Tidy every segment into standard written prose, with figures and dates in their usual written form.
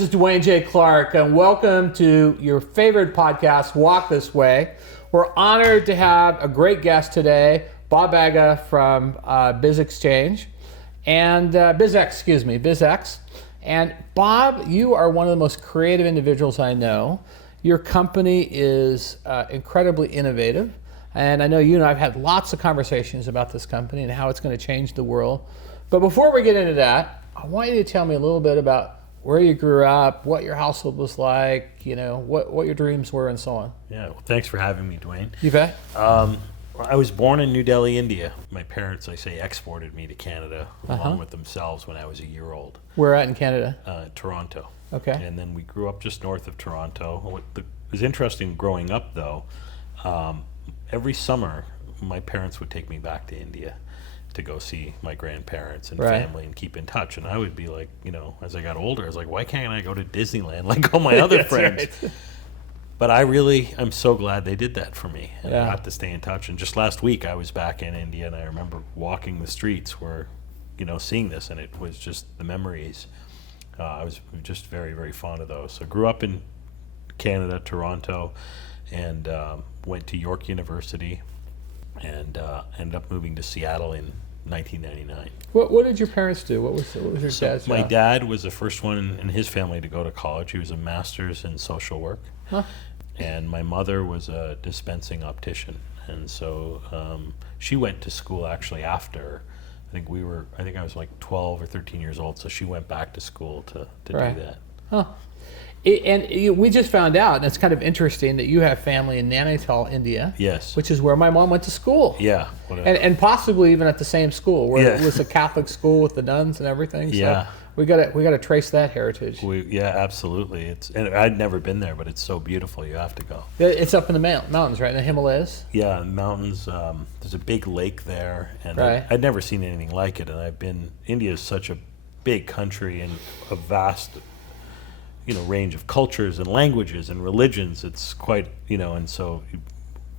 this is Dewayne J Clark, and welcome to your favorite podcast, Walk This Way. We're honored to have a great guest today, Bob Bagga from BizX, and BizX. And Bob, you are one of the most creative individuals I know. Your company is incredibly innovative, and I know you and I have had lots of conversations about this company and how it's going to change the world. But before we get into that, I want you to tell me a little bit about where you grew up, what your household was like, what your dreams were, and so on. Yeah, well, thanks for having me, Dwayne. You bet. I was born in New Delhi, India. My parents, exported me to Canada along with themselves when I was a year old. Where at in Canada? Toronto. Okay. And then we grew up just north of Toronto. What was interesting growing up, though, every summer my parents would take me back to India to go see my grandparents and family and keep in touch. And I would be like, as I got older, I was like, why can't I go to Disneyland like all my other friends? Right. But I'm so glad they did that for me. And I got to stay in touch. And just last week I was back in India, and I remember walking the streets where, seeing this, and it was just the memories. I was just very, very fond of those. So I grew up in Canada, Toronto, and went to York University, and ended up moving to Seattle in 1999. What did your parents do? What was your dad's job? My dad was the first one in his family to go to college. He was a master's in social work. Huh. And my mother was a dispensing optician. And so she went to school actually after. I think I was like 12 or 13 years old, so she went back to school to do that. Huh. We just found out, and it's kind of interesting, that you have family in Nainital, India. Yes. Which is where my mom went to school. Yeah. And possibly even at the same school, where it was a Catholic school with the nuns and everything. So we got to trace that heritage. Absolutely. And I'd never been there, but it's so beautiful. You have to go. It's up in the mountains, right, in the Himalayas? Yeah, mountains. There's a big lake there, and I'd never seen anything like it. And India is such a big country and a vast range of cultures and languages and religions. It's quite, and so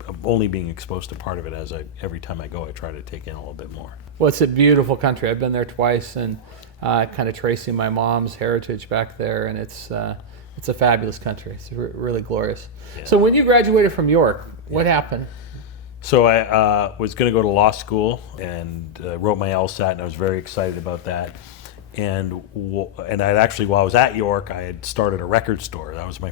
I'm only being exposed to part of it every time I go, I try to take in a little bit more. Well, it's a beautiful country. I've been there twice, and kind of tracing my mom's heritage back there, and it's a fabulous country. It's really glorious. Yeah. So when you graduated from York, what happened? So I was going to go to law school and wrote my LSAT, and I was very excited about that. And I'd actually, while I was at York, I had started a record store. That was one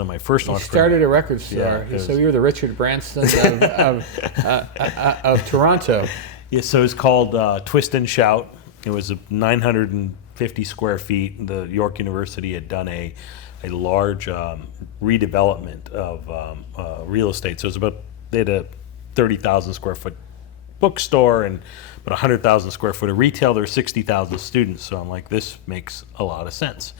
of my first. You started a record store, so you were the Richard Branson of Toronto. Yeah, so it's called Twist and Shout. It was 950 square feet. The York University had done a large redevelopment of real estate. So they had a 30,000 square foot bookstore and about 100,000 square foot of retail. There were 60,000 students. So I'm like, this makes a lot of sense.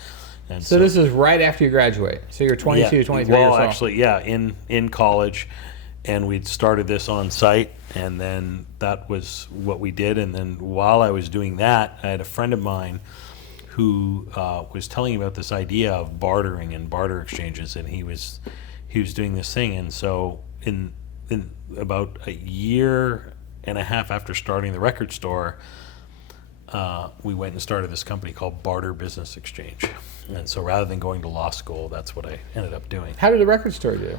And so this is right after you graduate. So you're 22, 23 years old. Well, actually, in college. And we'd started this on site, and then that was what we did. And then while I was doing that, I had a friend of mine who was telling me about this idea of bartering and barter exchanges, and he was doing this thing. And so in about a year and a half after starting the record store, we went and started this company called Barter Exchange. And so rather than going to law school, that's what I ended up doing. How did the record store do?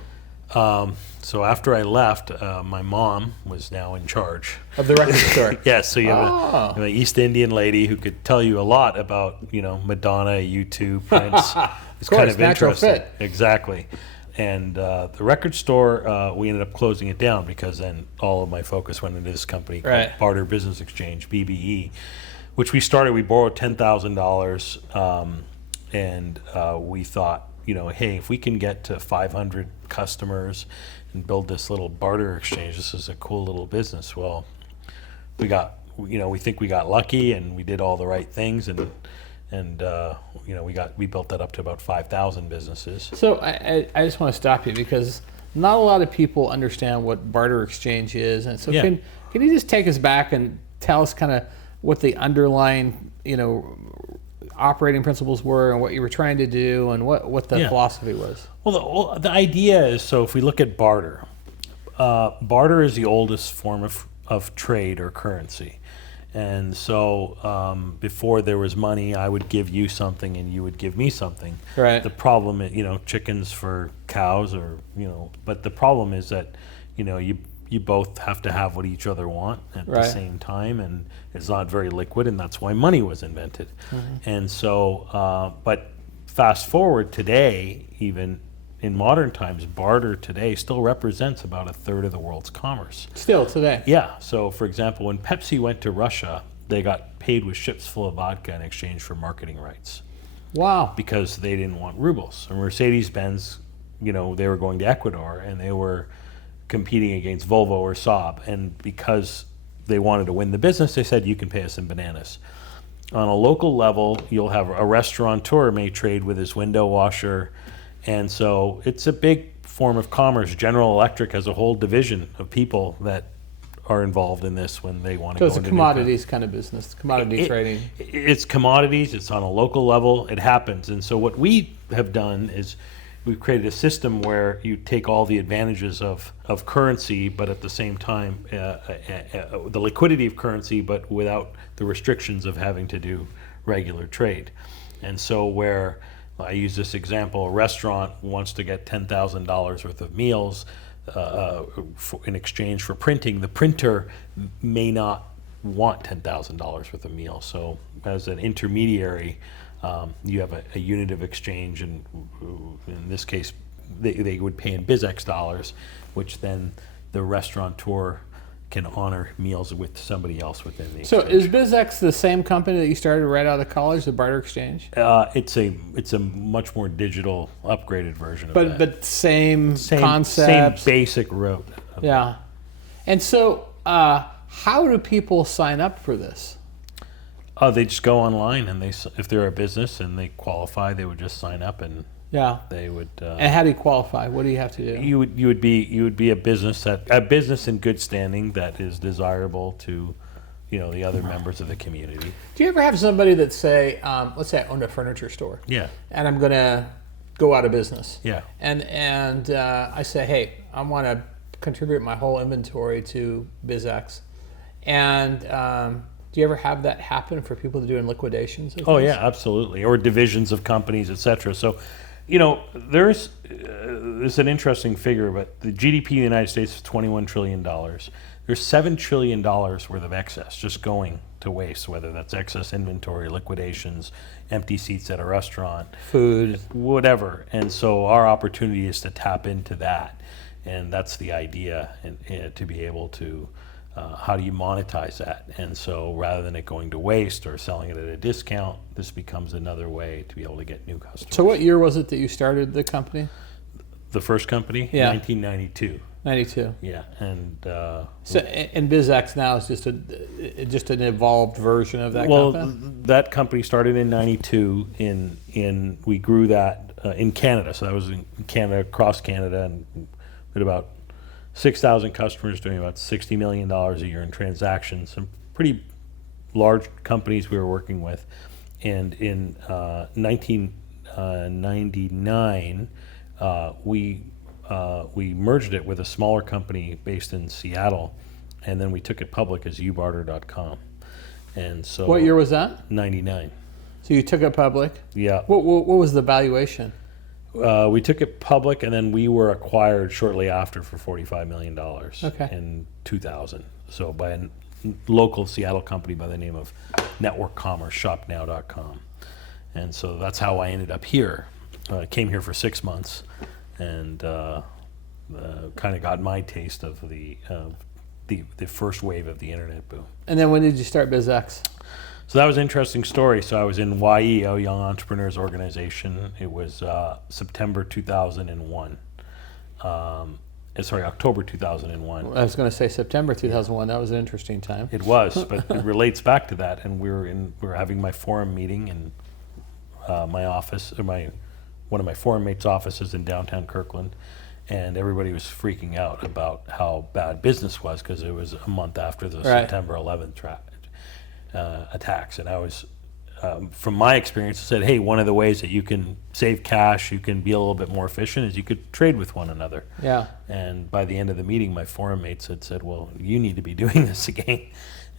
So after I left, my mom was now in charge of the record store. Yes, so you have an East Indian lady who could tell you a lot about, Madonna, U2, Prince. It's kind of natural interesting. Fit. Exactly. And the record store, we ended up closing it down because then all of my focus went into this company called Barter Business Exchange, BBE, which we started. We borrowed $10,000, and we thought, hey, if we can get to 500 customers and build this little barter exchange, this is a cool little business. Well, we think we got lucky, and we did all the right things, and we built that up to about 5,000 businesses. So I just want to stop you because not a lot of people understand what barter exchange is, and so can you just take us back and tell us kind of what the underlying operating principles were and what you were trying to do and what the philosophy was? Well, the idea is, so if we look at barter, barter is the oldest form of trade or currency. And so before there was money, I would give you something and you would give me something. Right. The problem is, chickens for cows but the problem is that, you both have to have what each other want at the same time, and it's not very liquid, and that's why money was invented. And so, but fast forward today, even in modern times, barter today still represents about a third of the world's commerce. Still today? Yeah. So, for example, when Pepsi went to Russia, they got paid with ships full of vodka in exchange for marketing rights. Wow. Because they didn't want rubles. And Mercedes-Benz, they were going to Ecuador, and they were competing against Volvo or Saab. And because they wanted to win the business, they said, you can pay us in bananas. On a local level, you'll have a restaurateur may trade with his window washer. And so it's a big form of commerce. General Electric has a whole division of people that are involved in this when they want to go into So it's a commodities kind of business, commodity trading. It's commodities. It's on a local level. It happens. And so what we have done is we've created a system where you take all the advantages of currency, but at the same time, the liquidity of currency, but without the restrictions of having to do regular trade. And so where I use this example, a restaurant wants to get $10,000 worth of meals in exchange for printing. The printer may not want $10,000 worth of meals. So as an intermediary, you have a unit of exchange, and in this case, they would pay in BizX dollars, which then the restaurateur can honor meals with somebody else within the exchange. So is BizX the same company that you started right out of college, the Barter Exchange? It's a much more digital, upgraded version of that. But same concept. Same basic route. Yeah. And so how do people sign up for this? They just go online, and if they're a business and they qualify, they would just sign up, and they would. And how do you qualify? What do you have to do? You would be a business in good standing that is desirable to, the other members of the community. Do you ever have somebody that say, let's say I own a furniture store, Yeah, and I'm going to go out of business, yeah, and I say, hey, I want to contribute my whole inventory to BizX, and do you ever have that happen for people that are doing liquidations? Oh yeah, absolutely, or divisions of companies, etc. So, there's an interesting figure, but the GDP in the United States is $21 trillion. There's $7 trillion worth of excess just going to waste, whether that's excess inventory, liquidations, empty seats at a restaurant, food, whatever. And so our opportunity is to tap into that, and that's the idea, and to be able to. How do you monetize that? And so rather than it going to waste or selling it at a discount, this becomes another way to be able to get new customers. So what year was it that you started the company? The first company? Yeah. 1992. 92. Yeah. And and BizX now is just an evolved version of that company? Well, that company started in 92. We grew that in Canada. So that was in Canada, across Canada, and we had about 6,000 customers doing about $60 million a year in transactions. Some pretty large companies we were working with. And in 1999, we merged it with a smaller company based in Seattle, and then we took it public as ubarter.com. And so, what year was that? 99. So you took it public. Yeah. What was the valuation? We took it public, and then we were acquired shortly after for $45 million in 2000. So by a local Seattle company by the name of Network Commerce, shopnow.com. And so that's how I ended up here. I came here for 6 months, and kind of got my taste of the first wave of the internet boom. And then when did you start BizX? So that was an interesting story. So I was in YEO, Young Entrepreneurs Organization. It was September 2001. October 2001. I was going to say September 2001. That was an interesting time. It was, but it relates back to that. And we were having my forum meeting in my office, or one of my forum mates' offices in downtown Kirkland, and everybody was freaking out about how bad business was because it was a month after the September 11th attacks. And I was, from my experience, I said, hey, one of the ways that you can save cash, you can be a little bit more efficient, is you could trade with one another. Yeah. And by the end of the meeting, my forum mates had said, well, you need to be doing this again.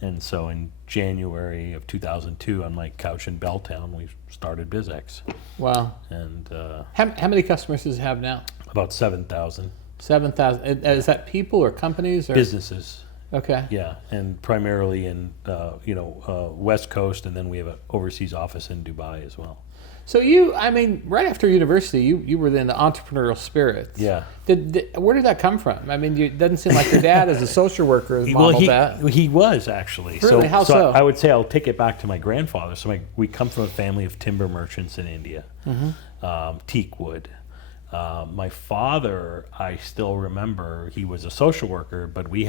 And so in January of 2002, on my couch in Belltown, we started BizX. Wow. And How many customers does it have now? about 7,000 7,000. Is that people or companies or businesses. Okay. Yeah, and primarily in West Coast, and then we have an overseas office in Dubai as well. So right after university, you were in the entrepreneurial spirit. Yeah. Where did that come from? I mean, it doesn't seem like your dad as a social worker has modeled that. He was actually. Really? How so? I would say I'll take it back to my grandfather. So we come from a family of timber merchants in India, teak wood. My father, I still remember, he was a social worker, but he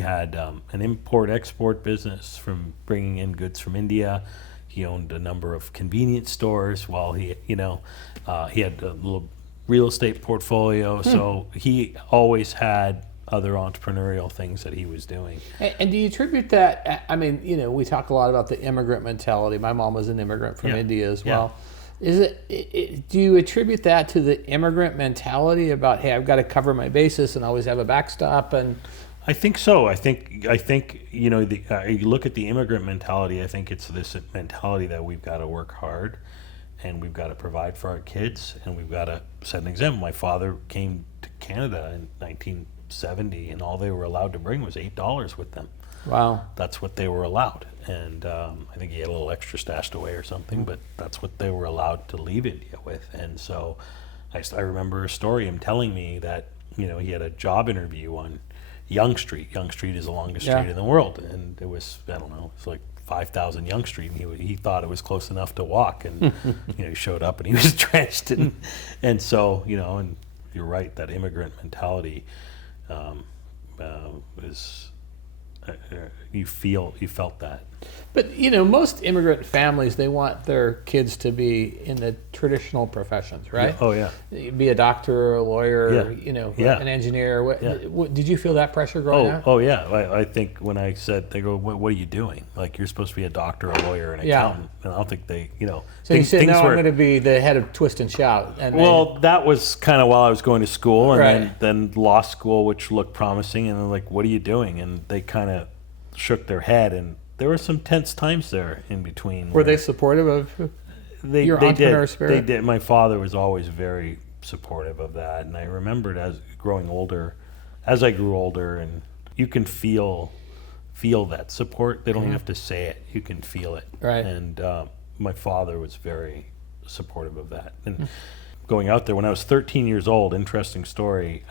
had an import-export business from bringing in goods from India. He owned a number of convenience stores while he had a little real estate portfolio. So he always had other entrepreneurial things that he was doing. And do you attribute that? I mean, we talk a lot about the immigrant mentality. My mom was an immigrant from India as well. Is do you attribute that to the immigrant mentality about, hey, I've got to cover my bases and always have a backstop? And I think so. I think you look at the immigrant mentality. I think it's this mentality that we've got to work hard, and we've got to provide for our kids, and we've got to set an example. My father came to Canada in 1970, and all they were allowed to bring was $8 with them. Wow. That's what they were allowed, and I think he had a little extra stashed away or something, but that's what they were allowed to leave India with. And so I remember a story, him telling me that he had a job interview on Yonge Street. Yonge Street is the longest street in the world, and it was, I don't know, it's like 5,000 Yonge Street, and he thought it was close enough to walk, and he showed up and he was drenched, and so and you're right, that immigrant mentality is you felt that. But most immigrant families, they want their kids to be in the traditional professions, right? Yeah. Oh yeah. Be a doctor, a lawyer, an engineer. Did you feel that pressure growing up? Oh yeah. I think when I said, they go, what are you doing? Like, you're supposed to be a doctor, a lawyer, an accountant. And I don't think they, So you said, no, I'm going to be the head of Twist and Shout. That was kind of while I was going to school, and then law school, which looked promising, and they're like, what are you doing? And they kind of shook their head, and there were some tense times there in between. Were they supportive of your entrepreneur spirit? They did. My father was always very supportive of that, and I remembered as I grew older, and you can feel that support. They don't even have to say it; you can feel it. Right. And my father was very supportive of that. And going out there when I was 13 years old, interesting story.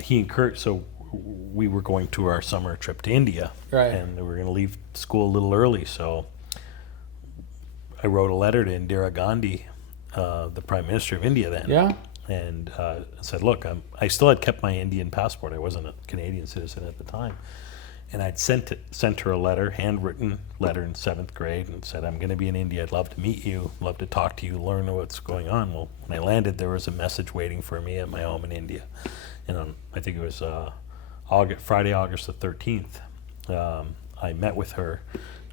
He encouraged. So we were going to our summer trip to India, and we were going to leave school a little early. So I wrote a letter to Indira Gandhi, the Prime Minister of India then, and said, look, I still had kept my Indian passport. I wasn't a Canadian citizen at the time. And I'd sent her a letter, handwritten letter in 7th grade, and said, I'm going to be in India. I'd love to meet you, love to talk to you, learn what's going on. Well, when I landed, there was a message waiting for me at my home in India. And I think it was Friday, August the 13th, I met with her,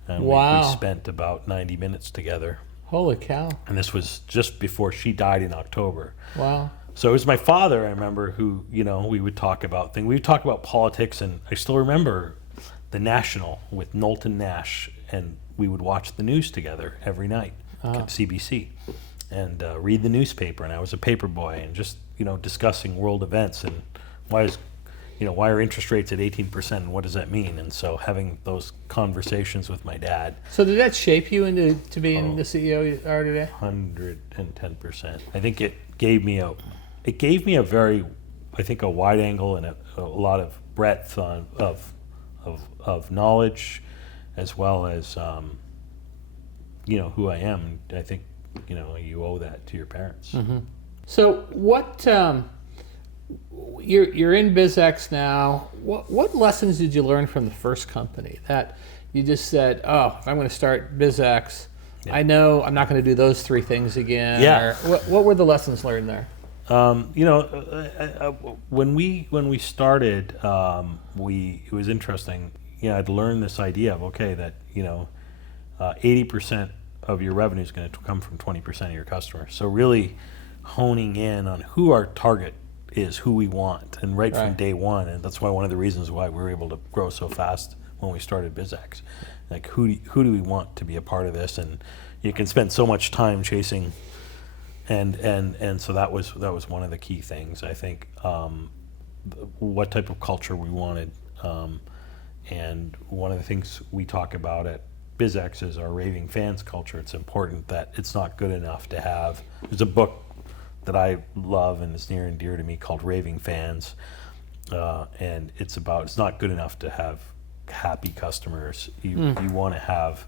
and we spent about 90 minutes together. Holy cow. And this was just before she died in October. Wow. So it was my father, I remember, who, we would talk about things. We would talk about politics, and I still remember the National with Knowlton Nash, and we would watch the news together every night, CBC, and read the newspaper. And I was a paper boy, and just, discussing world events, and why are interest rates at 18%, and what does that mean? And so having those conversations with my dad. So did that shape you into being the CEO you are today? 110%. I think it gave me a very, I think, a wide angle and a lot of breadth of knowledge, as well as who I am. I think you owe that to your parents. Mm-hmm. So what? You're in BizX now. What lessons did you learn from the first company that you just said, oh, if I'm going to start BizX, I know I'm not going to do those 3 things again? Yeah. Or what were the lessons learned there? When we started, it was interesting. I'd learned this idea of, okay, that 80% of your revenue is going to come from 20% of your customers. So really honing in on who our target is, who we want, and right from day one. And that's one of the reasons why we were able to grow so fast when we started BizX. Like, who do we want to be a part of this? And you can spend so much time chasing, and so that was one of the key things, I think. What type of culture we wanted, and one of the things we talk about at BizX is our raving fans culture. It's important that it's not good enough to have. There's a book that I love and is near and dear to me called Raving Fans, and it's not good enough to have happy customers. You want to have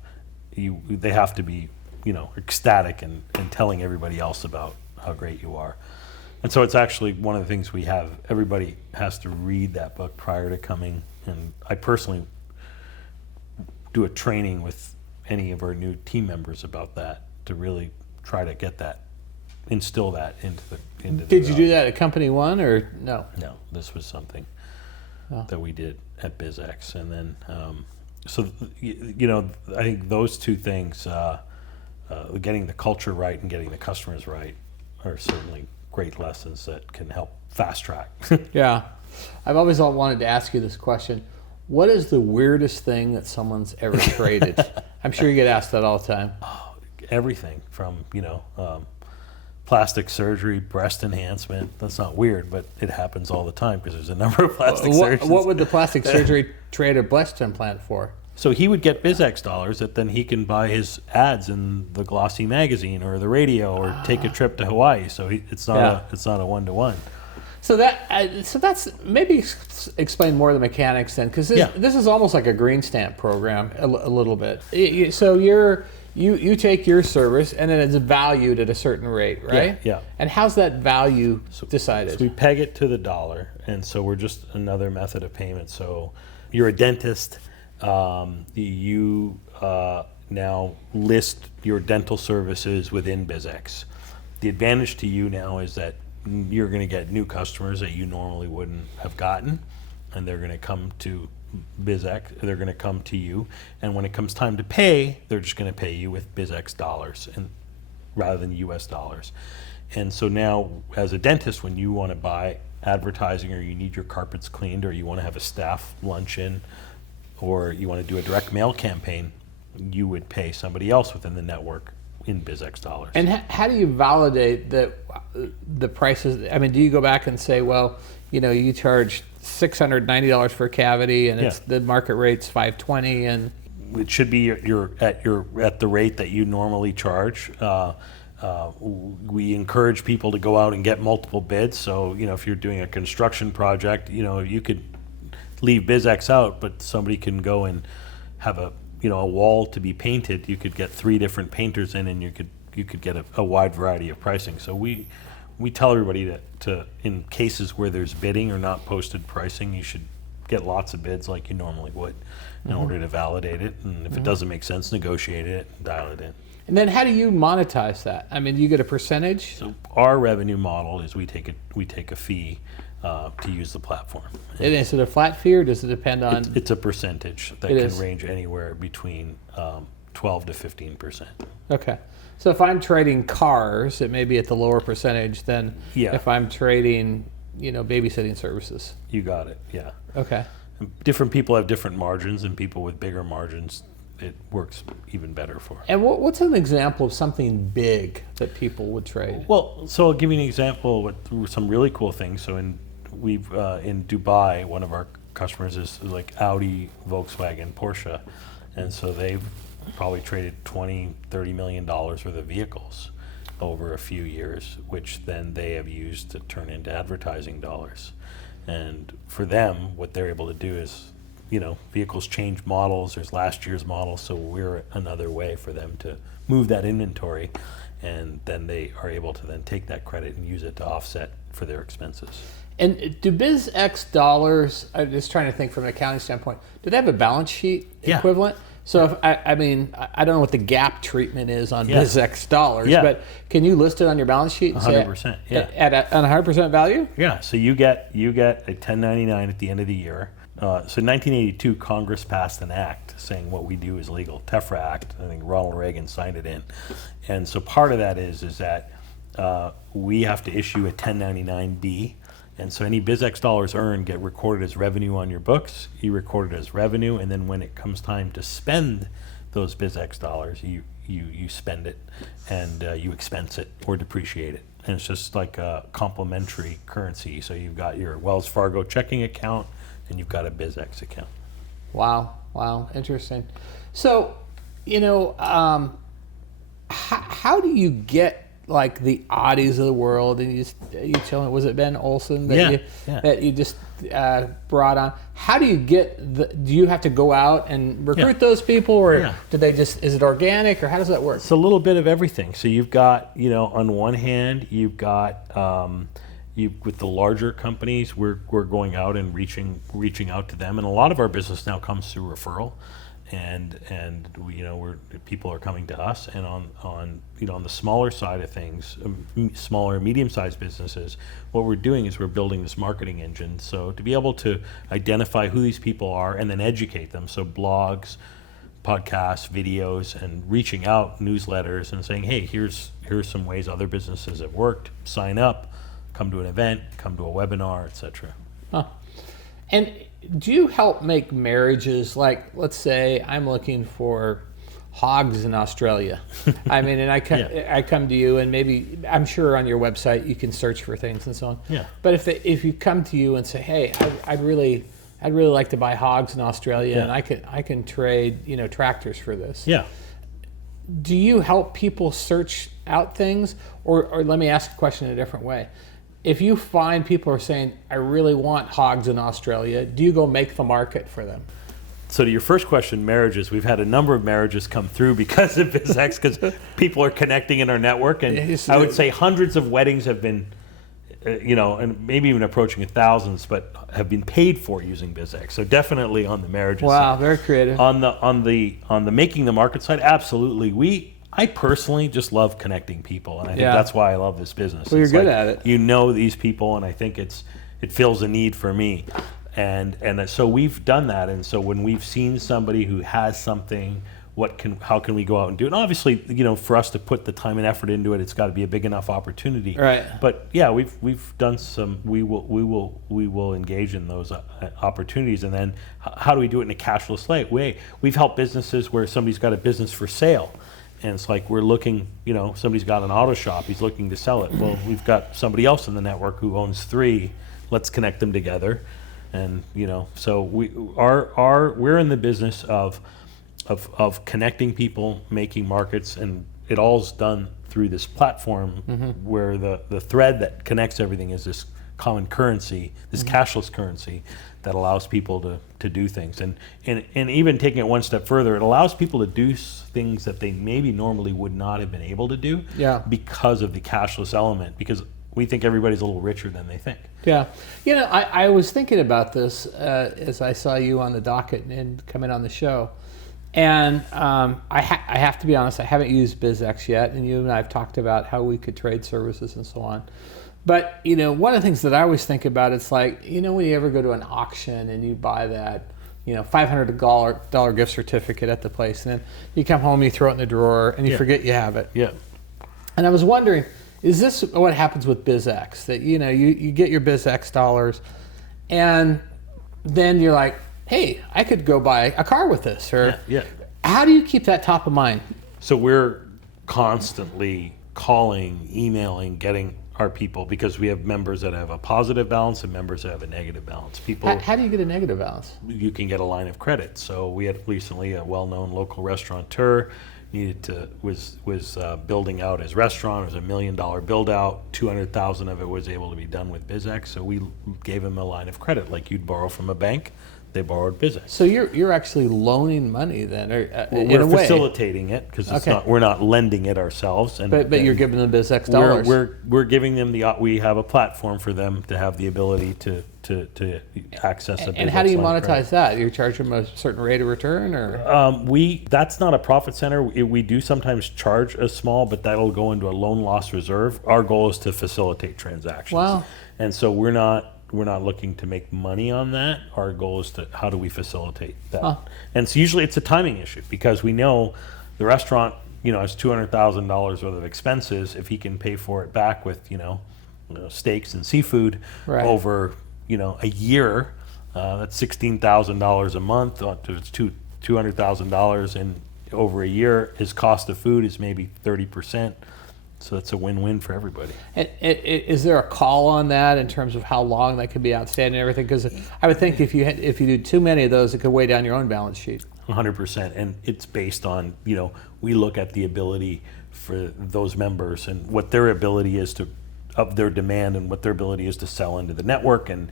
they have to be ecstatic and telling everybody else about how great you are. And so it's actually one of the things we have. Everybody has to read that book prior to coming, and I personally do a training with any of our new team members about that to really try to get that, instill that into the. Did you do that at Company One or no? No, this was something that we did at BizX, and then I think those two things, getting the culture right and getting the customers right, are certainly great lessons that can help fast track. Yeah. I've always wanted to ask you this question. What is the weirdest thing that someone's ever traded? I'm sure you get asked that all the time. Oh, everything from, plastic surgery, breast enhancement. That's not weird, but it happens all the time because there's a number of plastic surgeons. What would the plastic surgery trade a breast implant for? So he would get BizX dollars that then he can buy his ads in the glossy magazine or the radio or take a trip to Hawaii. So it's not a one-to-one. So that's maybe explain more of the mechanics then, because this is almost like a green stamp program a little bit. So you take your service and then it's valued at a certain rate, right? Yeah. And how's that value decided? So we peg it to the dollar, and so we're just another method of payment. So you're a dentist. You now list your dental services within BizX. The advantage to you now is that you're going to get new customers that you normally wouldn't have gotten, and they're going to come to BizX, they're going to come to you, and when it comes time to pay, they're just going to pay you with BizX dollars and rather than US dollars. And so now, as a dentist, when you want to buy advertising, or you need your carpets cleaned, or you want to have a staff luncheon, or you want to do a direct mail campaign, you would pay somebody else within the network in BizX dollars. And how do you validate the prices? I mean, do you go back and say, well, you charge $690 for a cavity, and it's the market rate's $520, and it should be you're at the rate that you normally charge. We encourage people to go out and get multiple bids. So if you're doing a construction project, you could leave BizX out, but somebody can go and have a wall to be painted. You could get 3 different painters in, and you could get a wide variety of pricing. So we tell everybody to in cases where there's bidding or not posted pricing, you should get lots of bids like you normally would in order to validate it. And if it doesn't make sense, negotiate it and dial it in. And then how do you monetize that? I mean, do you get a percentage? So our revenue model is we take a fee to use the platform. And is it a flat fee, or does it depend on? It's a percentage that can range anywhere between 12 to 15%. Okay. So if I'm trading cars, it may be at the lower percentage than if I'm trading, babysitting services. You got it. Yeah. Okay. Different people have different margins, and people with bigger margins, it works even better for. And what's an example of something big that people would trade? Well, so I'll give you an example with some really cool things. So in Dubai, one of our customers is like Audi, Volkswagen, Porsche, and so they've probably traded $20-30 million worth of vehicles over a few years, which then they have used to turn into advertising dollars. And for them, what they're able to do is, vehicles change models. There's last year's model, so we're another way for them to move that inventory, and then they are able to then take that credit and use it to offset for their expenses. And do BizX dollars, I'm just trying to think from an accounting standpoint, do they have a balance sheet equivalent? So if I don't know what the GAAP treatment is on BizX dollars, but can you list it on your balance sheet? 100%, At 100% value? Yeah, so you get a 1099 at the end of the year. So in 1982, Congress passed an act saying what we do is legal, TEFRA Act. I think Ronald Reagan signed it in. And so part of that is that we have to issue a 1099-B, And so any BizX dollars earned get recorded as revenue on your books. You record it as revenue, and then when it comes time to spend those BizX dollars, you spend it, and you expense it or depreciate it. And it's just like a complementary currency. So you've got your Wells Fargo checking account, and you've got a BizX account. Wow, interesting. So, how do you get like the Audis of the world, and you tell me, was it Ben Olsen that you just brought on? How do you get do you have to go out and recruit those people, or do they just, is it organic, or how does that work? It's a little bit of everything. So you've got, on one hand, you've got with the larger companies, we're going out and reaching out to them, and a lot of our business now comes through referral. And people are coming to us, and on the smaller side of things, smaller medium-sized businesses, what we're doing is we're building this marketing engine. So to be able to identify who these people are and then educate them, so blogs, podcasts, videos, and reaching out, newsletters, and saying, hey, here's some ways other businesses have worked. Sign up, come to an event, come to a webinar, etc. Huh. And do you help make marriages, like, let's say I'm looking for hogs in Australia. I mean, and I come to you, and maybe, I'm sure on your website you can search for things and so on. Yeah. But if you come to you and say, hey, I'd really like to buy hogs in Australia, and I can trade, tractors for this. Yeah. Do you help people search out things, or let me ask the question in a different way? If you find people are saying, I really want hogs in Australia, do you go make the market for them? So to your first question, marriages, we've had a number of marriages come through because of BizX, because people are connecting in our network. And I would say hundreds of weddings have been, and maybe even approaching thousands, but have been paid for using BizX. So definitely on the marriages side. Wow, very creative. On the making the market side, absolutely. I personally just love connecting people, and I think that's why I love this business. Well, you're good at it. You know these people, and I think it fills a need for me, and so we've done that. And so when we've seen somebody who has something, how can we go out and do it? And obviously, for us to put the time and effort into it, it's got to be a big enough opportunity. Right. But yeah, we've done some. We will engage in those opportunities, and then how do we do it in a cashless way? We've helped businesses where somebody's got a business for sale. And it's like we're looking, somebody's got an auto shop, he's looking to sell it. Well, we've got somebody else in the network who owns 3. Let's connect them together. And so we're in the business of connecting people, making markets, and it all's done through this platform where the thread that connects everything is this common currency, this cashless currency that allows people to do things. And even taking it one step further, it allows people to do things that they maybe normally would not have been able to do because of the cashless element, because we think everybody's a little richer than they think. Yeah. I was thinking about this as I saw you on the docket and coming on the show. And I have to be honest, I haven't used BizX yet, and you and I have talked about how we could trade services and so on. But, one of the things that I always think about, it's like, when you ever go to an auction and you buy that, $500 gift certificate at the place, and then you come home, you throw it in the drawer, and you forget you have it. Yeah. And I was wondering, is this what happens with BizX? That, you get your BizX dollars, and then you're like, hey, I could go buy a car with this. Or how do you keep that top of mind? So we're constantly calling, emailing, getting our people, because we have members that have a positive balance and members that have a negative balance. How do you get a negative balance? You can get a line of credit. So we had recently a well-known local restaurateur was building out his restaurant. It was $1 million build out. 200,000 of it was able to be done with BizX. So we gave him a line of credit like you'd borrow from a bank. They borrowed BizX. So you're actually loaning money then, we're facilitating it, because we're not lending it ourselves. But you're giving them BizX dollars. We're giving them we have a platform for them to have the ability to access a BizX. And how do you monetize that? You charge them a certain rate of return, or? That's not a profit center. We do sometimes charge a small, but that'll go into a loan loss reserve. Our goal is to facilitate transactions. Wow. And so we're not looking to make money on that. Our goal is how do we facilitate that? Huh. And so usually it's a timing issue, because we know the restaurant, has $200,000 worth of expenses. If he can pay for it back with, steaks and seafood Right. over a year. That's $16,000 a month. It's $200,000, and over a year, his cost of food is maybe 30%. So it's a win-win for everybody. And is there a call on that in terms of how long that could be outstanding and everything? Because I would think if you do too many of those, it could weigh down your own balance sheet. 100%, and it's based on, we look at the ability for those members and what their ability is of their demand and what their ability is to sell into the network, and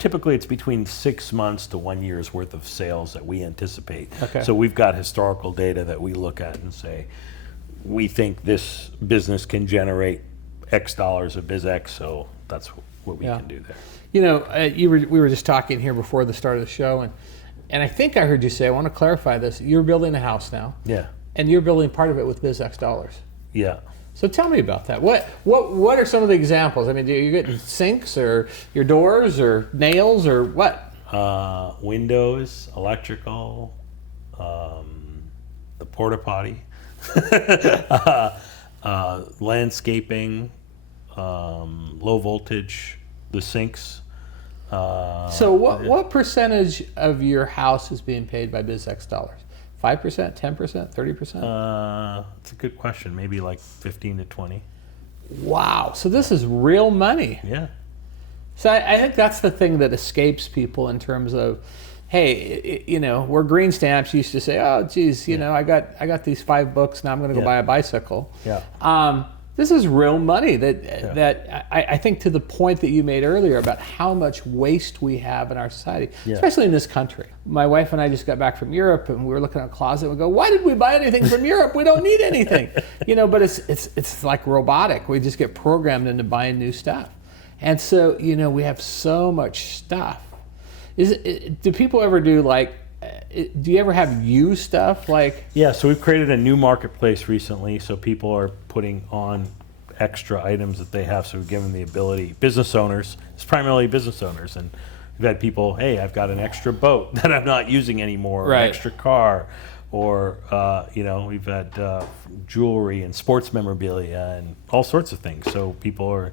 typically it's between 6 months to 1 year's worth of sales that we anticipate. Okay. So we've got historical data that we look at and say, we think this business can generate X dollars of BizX, so that's what we can do there. We were just talking here before the start of the show, and I think I heard you say, I want to clarify this, you're building a house now. Yeah. And you're building part of it with BizX dollars. Yeah. So tell me about that. What are some of the examples? I mean, do you get sinks or your doors or nails or what? Windows, electrical, the porta potty, landscaping, low voltage, the sinks. So what percentage of your house is being paid by BizX dollars? 5%, 10%, 30%? It's a good question. Maybe like 15 to 20. Wow. So this is real money. Yeah. So I think that's the thing that escapes people in terms of, hey, where Green Stamps used to say, oh, geez, I got these 5 books, now I'm going to go buy a bicycle. Yeah. This is real money that I think, to the point that you made earlier about how much waste we have in our society, especially in this country. My wife and I just got back from Europe, and we were looking at a closet. We go, why did we buy anything from Europe? We don't need anything, But it's like robotic. We just get programmed into buying new stuff, and so we have so much stuff. Do people ever do do you ever have used stuff like? Yeah, so we've created a new marketplace recently, so people are putting on extra items that they have, so we've given the ability, business owners, it's primarily business owners, and we've had people, hey, I've got an extra boat that I'm not using anymore, or an extra car, or we've had jewelry and sports memorabilia and all sorts of things. So people are,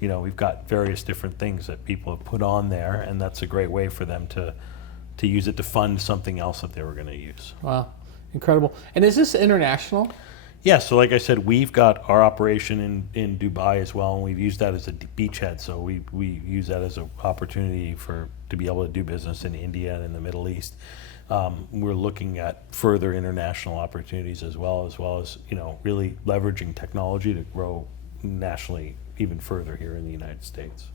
we've got various different things that people have put on there, and that's a great way for them to use it to fund something else that they were going to use. Wow, incredible. And is this international? Yeah, so like I said, we've got our operation in Dubai as well, and we've used that as a beachhead. So we use that as an opportunity to be able to do business in India and in the Middle East. We're looking at further international opportunities as well as really leveraging technology to grow nationally even further here in the United States.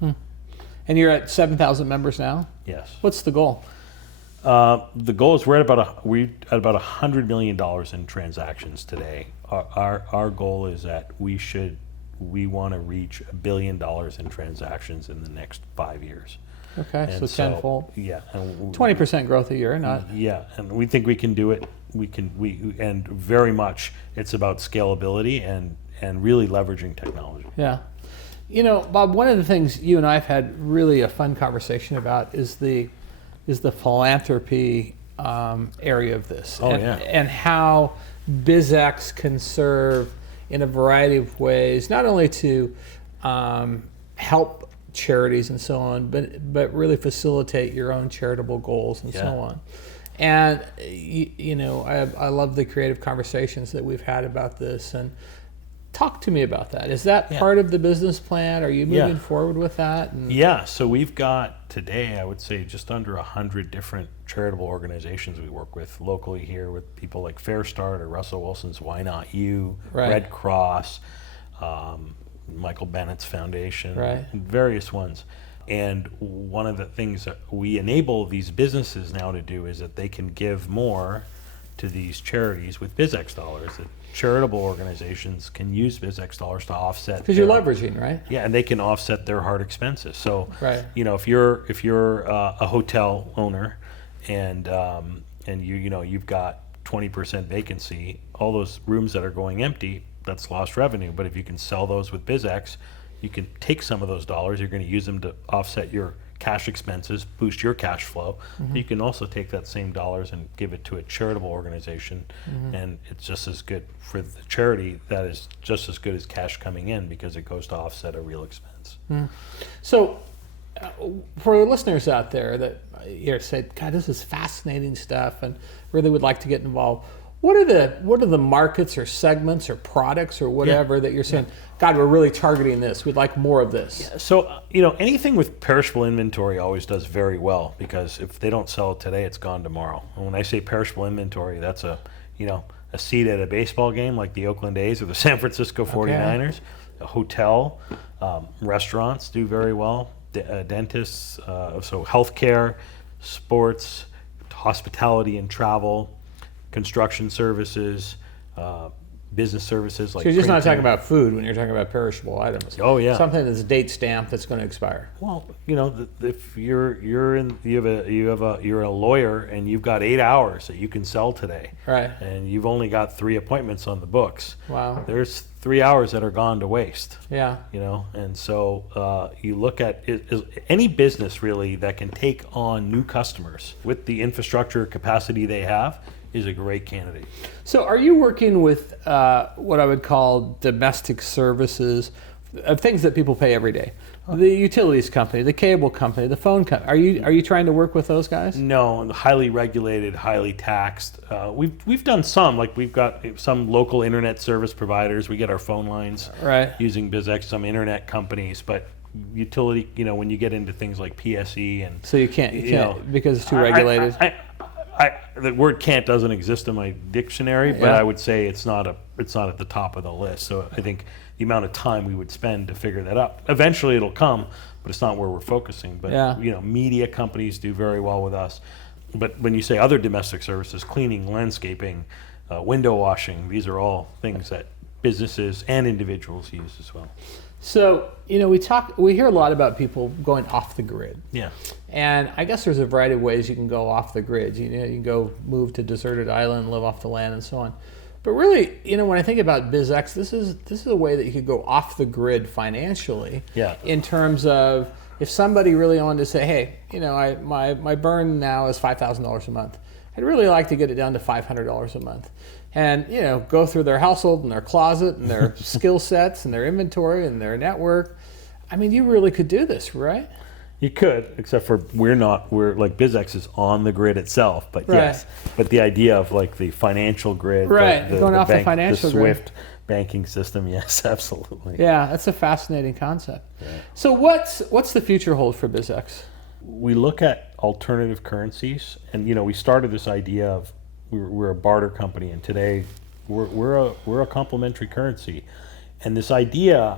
And you're at 7,000 members now? Yes. What's the goal? The goal is we're at about $100 million in transactions today. Our goal is that we want to reach $1 billion in transactions in the next 5 years. Okay, And so tenfold. Yeah, and 20% growth a year, not. Yeah, and we think we can do it. And very much it's about scalability and really leveraging technology. Yeah. Bob, one of the things you and I have had really a fun conversation about is the philanthropy area of this. And how BizX can serve in a variety of ways, not only to help charities and so on, but really facilitate your own charitable goals and so on. And I love the creative conversations that we've had about this. And talk to me about that. Is that part of the business plan? Are you moving forward with that? Yeah, so we've got today, I would say, just under 100 different charitable organizations we work with locally here, with people like Fair Start or Russell Wilson's Why Not You, Red Cross, Michael Bennett's Foundation, various ones. And one of the things that we enable these businesses now to do is that they can give more to these charities with BizX dollars. That charitable organizations can use BizX dollars to offset. Because you're leveraging, right? Yeah, and they can offset their hard expenses. So, if you're a hotel owner and you've got 20% vacancy, all those rooms that are going empty, that's lost revenue. But if you can sell those with BizX, you can take some of those dollars. You're going to use them to offset your cash expenses, boost your cash flow. You can also take that same dollars and give it to a charitable organization, and it's just as good for the charity. That is just as good as cash coming in because it goes to offset a real expense. So, for listeners out there that say, "God, this is fascinating stuff," and really would like to get involved, what are the markets or segments or products or whatever that you're saying, God, we're really targeting this. We'd like more of this. So, anything with perishable inventory always does very well because if they don't sell it today, it's gone tomorrow. And when I say perishable inventory, that's a seat at a baseball game like the Oakland A's or the San Francisco 49ers, a hotel, restaurants do very well, dentists, so healthcare, sports, hospitality and travel, construction services, business services. Like so you're just not talking about food when you're talking about perishable items. Oh yeah, something that's date stamped that's going to expire. Well, if you're a lawyer and you've got 8 hours that you can sell today, right? And you've only got 3 appointments on the books. Wow. There's 3 hours that are gone to waste. Yeah. And so you look at any business really that can take on new customers with the infrastructure capacity they have is a great candidate. So are you working with what I would call domestic services, of things that people pay every day? The utilities company, the cable company, the phone company. Are you trying to work with those guys? No, highly regulated, highly taxed. We've done some, like we've got some local internet service providers. We get our phone lines using BizX, some internet companies, but utility, when you get into things like PSE and so you can't because it's too regulated. The word "can't" doesn't exist in my dictionary, but I would say it's not at the top of the list. So I think the amount of time we would spend to figure that out, eventually it'll come, but it's not where we're focusing. But media companies do very well with us. But when you say other domestic services, cleaning, landscaping, window washing, these are all things that businesses and individuals use as well. So, we hear a lot about people going off the grid. Yeah. And I guess there's a variety of ways you can go off the grid. You can go move to a deserted island, live off the land, and so on. But really, when I think about BizX, this is a way that you could go off the grid financially. Yeah. In terms of if somebody really wanted to say, hey, my burn now is $5,000 a month. I'd really like to get it down to $500 a month. And, go through their household and their closet and their skill sets and their inventory and their network. I mean, you really could do this, right? You could, except for we're like BizX is on the grid itself, but yes. But the idea of like the financial grid, going off the financial grid. SWIFT banking system, yes, absolutely. Yeah, that's a fascinating concept. Yeah. So what's the future hold for BizX? We look at alternative currencies, and we started this idea of we're a barter company, and today we're a complementary currency. And this idea,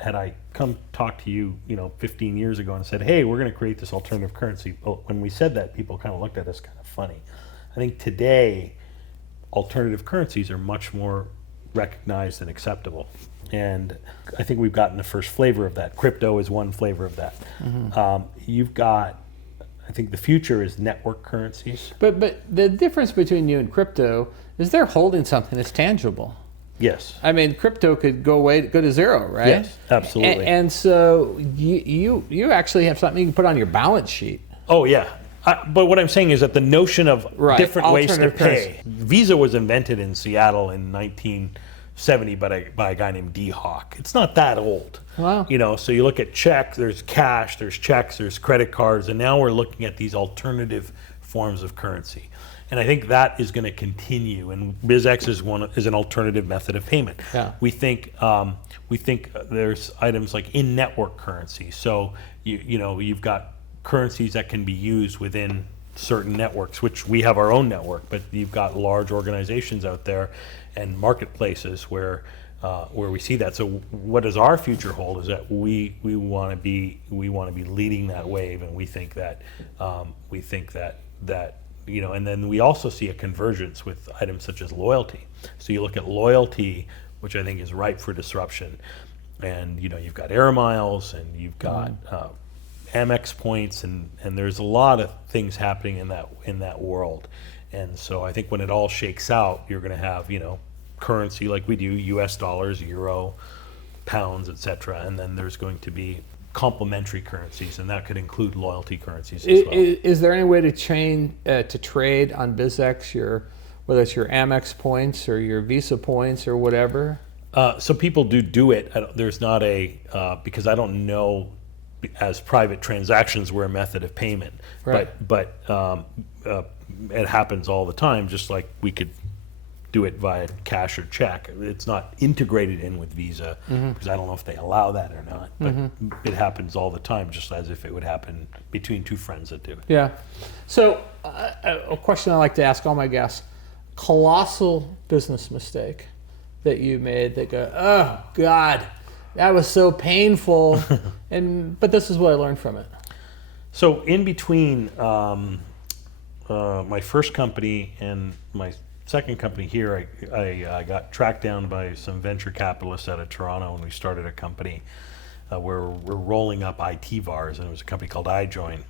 had I come talk to you, 15 years ago and said, hey, we're going to create this alternative currency. Well, when we said that, people kind of looked at us kind of funny. I think today, alternative currencies are much more recognized and acceptable. And I think we've gotten the first flavor of that. Crypto is one flavor of that. You've got, I think the future is network currencies. But the difference between you and crypto is they're holding something that's tangible. Yes. I mean, crypto could go to zero, right? Yes, absolutely. And so you actually have something you can put on your balance sheet. Oh, yeah. But what I'm saying is that the notion of different ways to pay. Visa was invented in Seattle in 1970 by a guy named D. Hawk. It's not that old. Wow. So you look at checks, there's cash, there's checks, there's credit cards, and now we're looking at these alternative forms of currency. And I think that is going to continue. And BizX is an alternative method of payment. Yeah. We think there's items like in-network currency. So you've got currencies that can be used within certain networks, which we have our own network, but you've got large organizations out there and marketplaces where we see that. So what does our future hold is that we want to be leading that wave, and we think that and then we also see a convergence with items such as loyalty. So you look at loyalty, which I think is ripe for disruption, and you've got air miles, and you've got Amex points, and there's a lot of things happening in that world. And so I think when it all shakes out, you're going to have currency like we do, U.S. dollars, euro, pounds, etc., and then there's going to be complementary currencies, and that could include loyalty currencies as well. Is there any way to to trade on BizX whether it's your Amex points or your Visa points or whatever? So people do it. There's not because I don't know as private transactions were a method of payment, right. but it happens all the time, just like we could do it via cash or check. It's not integrated in with Visa because I don't know if they allow that or not, but it happens all the time, just as if it would happen between two friends that do it. Yeah. So a question I like to ask all my guests: colossal business mistake that you made that go, oh God, that was so painful, but this is what I learned from it. So in between my first company and my second company here, I got tracked down by some venture capitalists out of Toronto, and we started a company where we're rolling up IT VARs, and it was a company called iJoin.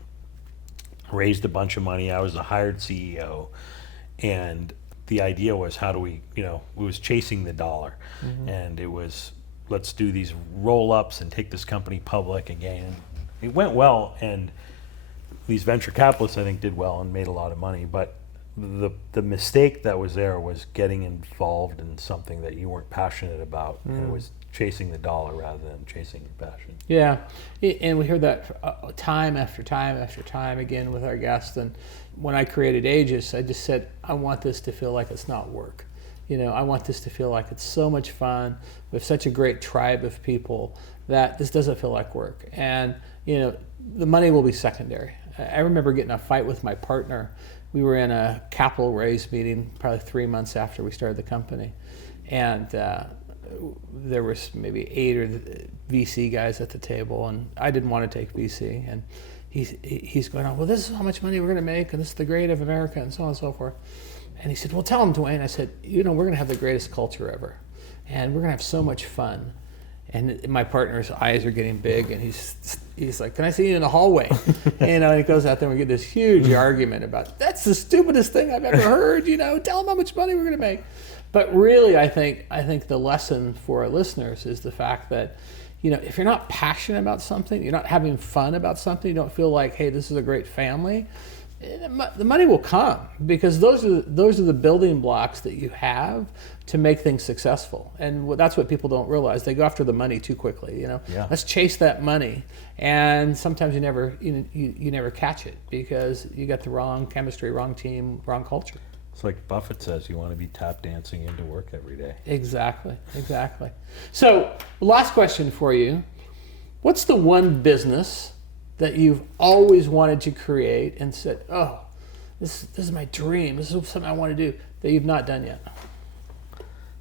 Raised a bunch of money. I was the hired CEO, and the idea was, how do we, it was chasing the dollar, and it was, let's do these roll-ups and take this company public again. It went well, and these venture capitalists, I think, did well and made a lot of money, but the mistake that was there was getting involved in something that you weren't passionate about, and it was chasing the dollar rather than chasing your passion. Yeah, and we hear that time after time after time again with our guests. And when I created Aegis, I just said, I want this to feel like it's not work. I want this to feel like it's so much fun. We have such a great tribe of people that this doesn't feel like work. And the money will be secondary. I remember getting a fight with my partner. We were in a capital raise meeting probably 3 months after we started the company, and there was maybe 8 or VC guys at the table, and I didn't want to take VC, and he's going on, well, this is how much money we're going to make, and this is the great of America, and so on and so forth. And he said, well, tell him, Dwayne. I said, we're going to have the greatest culture ever, and we're going to have so much fun. And my partner's eyes are getting big, and he's like, can I see you in the hallway? And he goes out there, and we get this huge argument about, that's the stupidest thing I've ever heard, tell him how much money we're going to make. But really, I think the lesson for our listeners is the fact that, if you're not passionate about something, you're not having fun about something, you don't feel like, hey, this is a great family, the money will come, because those are the building blocks that you have to make things successful. And that's what people don't realize. They go after the money too quickly. Yeah. Let's chase that money, and sometimes you never catch it because you got the wrong chemistry, wrong team, wrong culture. It's like Buffett says, you want to be tap dancing into work every day. Exactly. So, last question for you. What's the one business that you've always wanted to create and said, oh, this is my dream, this is something I want to do, that you've not done yet?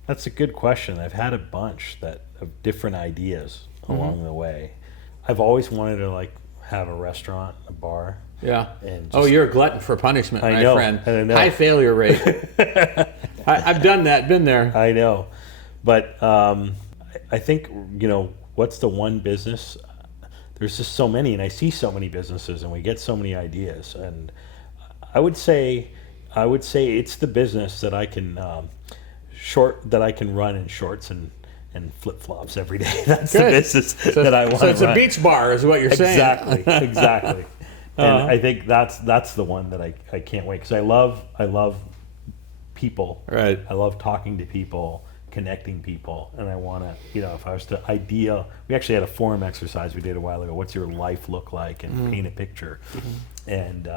That's a good question. I've had a bunch of different ideas along the way. I've always wanted to have a restaurant, a bar. Yeah. You're a glutton for punishment, my friend. I know. High failure rate. I've done that, been there. I know. But I think, what's the one business? There's just so many, and I see so many businesses, and we get so many ideas. And I would say it's the business that I can run in shorts and flip flops every day. That's Good. The business that I want to run. So it's a beach bar, is what you're saying. Exactly. And I think that's the one that I can't wait, because I love people. Right. I love talking to people, connecting people, and I want to, if I was to we actually had a forum exercise we did a while ago. What's your life look like? And paint a picture. And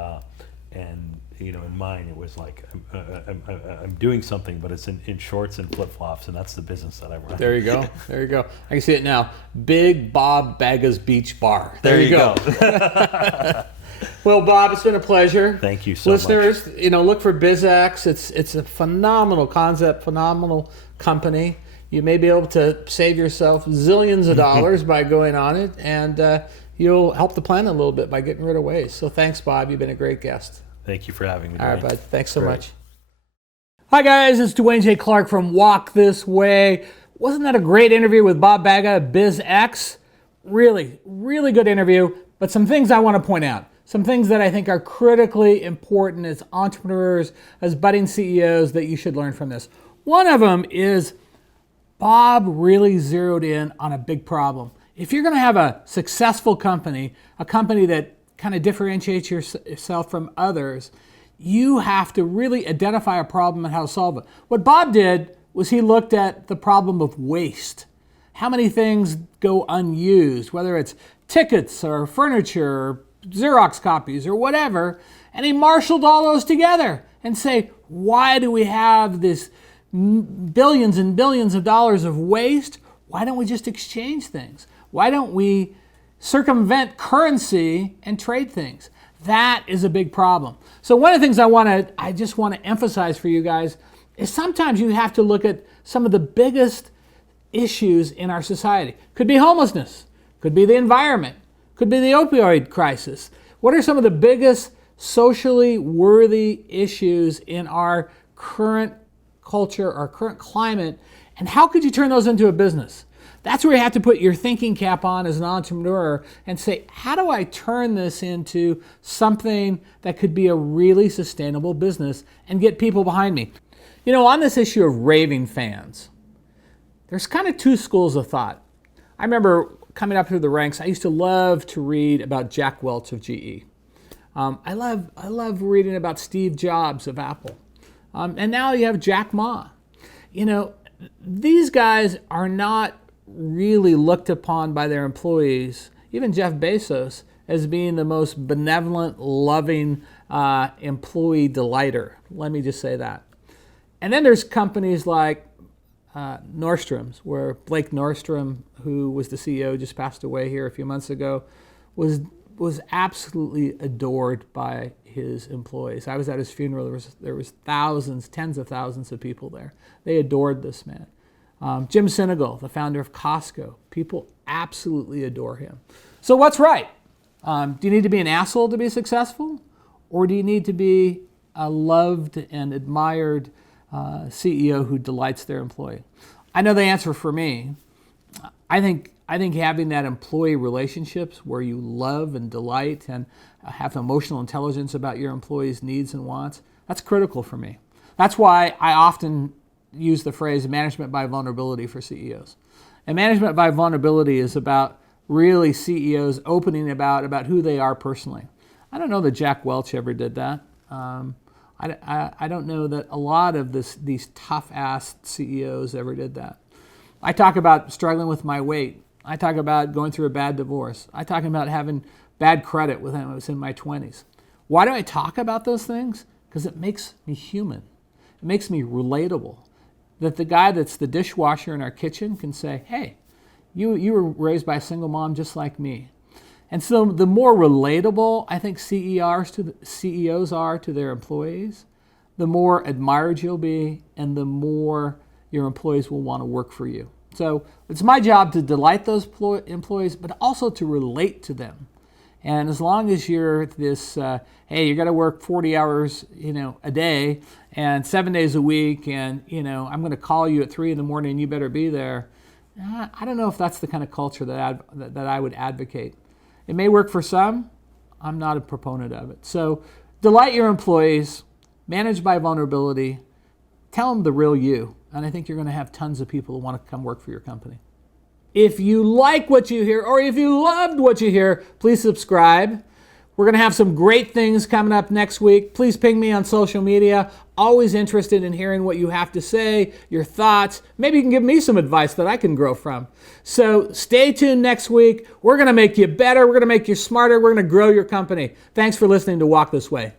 in mine it was like I'm doing something, but it's in shorts and flip flops, and that's the business that I run. There you go. I can see it now. Big Bob Bagga's Beach Bar. There you go. Well, Bob, it's been a pleasure. Thank you so Listeners, much. Look for BizX. It's a phenomenal concept, phenomenal company. You may be able to save yourself zillions of dollars by going on it, and you'll help the planet a little bit by getting rid of waste. So thanks, Bob. You've been a great guest. Thank you for having me. All right, bud. Thanks so much. Hi, guys. It's Dewayne J Clark from Walk This Way. Wasn't that a great interview with Bob Bagga at BizX? Really, really good interview. But some things I want to point out. Some things that I think are critically important as entrepreneurs, as budding CEOs, that you should learn from this. One of them is Bob really zeroed in on a big problem. If you're going to have a successful company, a company that kind of differentiates yourself from others, you have to really identify a problem and how to solve it. What Bob did was he looked at the problem of waste. How many things go unused, whether it's tickets or furniture or Xerox copies or whatever, and he marshaled all those together and say, why do we have this billions and billions of dollars of waste? Why don't we just exchange things? Why don't we circumvent currency and trade things? That is a big problem. So one of the things I just want to emphasize for you guys is sometimes you have to look at some of the biggest issues in our society. Could be homelessness, could be the environment, could be the opioid crisis. What are some of the biggest socially worthy issues in our current culture, our current climate, and how could you turn those into a business? That's where you have to put your thinking cap on as an entrepreneur and say, how do I turn this into something that could be a really sustainable business and get people behind me? You know, on this issue of raving fans, there's kind of two schools of thought. I remember coming up through the ranks, I used to love to read about Jack Welch of GE. I love reading about Steve Jobs of Apple. And now you have Jack Ma. You know, these guys are not really looked upon by their employees, even Jeff Bezos, as being the most benevolent, loving employee delighter. Let me just say that. And then there's companies like Nordstrom's, where Blake Nordstrom, who was the CEO, just passed away here a few months ago, was absolutely adored by his employees. I was at his funeral. There was thousands, tens of thousands of people there. They adored this man. Jim Sinegal, the founder of Costco, people absolutely adore him. So what's right? Do you need to be an asshole to be successful? Or do you need to be a loved and admired CEO who delights their employee? I know the answer for me. I think having that employee relationships where you love and delight and have emotional intelligence about your employees' needs and wants, that's critical for me. That's why I often use the phrase management by vulnerability for CEOs. And management by vulnerability is about really CEOs opening about who they are personally. I don't know that Jack Welch ever did that. I don't know that a lot of these tough-ass CEOs ever did that. I talk about struggling with my weight. I talk about going through a bad divorce. I talk about having bad credit when I was in my 20s. Why do I talk about those things? Because it makes me human. It makes me relatable. That the guy that's the dishwasher in our kitchen can say, hey, you were raised by a single mom just like me. And so the more relatable I think CEOs are to their employees, the more admired you'll be and the more your employees will want to work for you. So it's my job to delight those employees, but also to relate to them. And as long as you're this, hey, you got to work 40 hours, a day and 7 days a week, and I'm going to call you at 3 a.m. and you better be there. I don't know if that's the kind of culture that I would advocate. It may work for some. I'm not a proponent of it. So delight your employees, manage by vulnerability, tell them the real you, and I think you're going to have tons of people who want to come work for your company. If you like what you hear, or if you loved what you hear, please subscribe. We're going to have some great things coming up next week. Please ping me on social media. Always interested in hearing what you have to say, your thoughts. Maybe you can give me some advice that I can grow from. So stay tuned next week. We're going to make you better. We're going to make you smarter. We're going to grow your company. Thanks for listening to Walk This Way.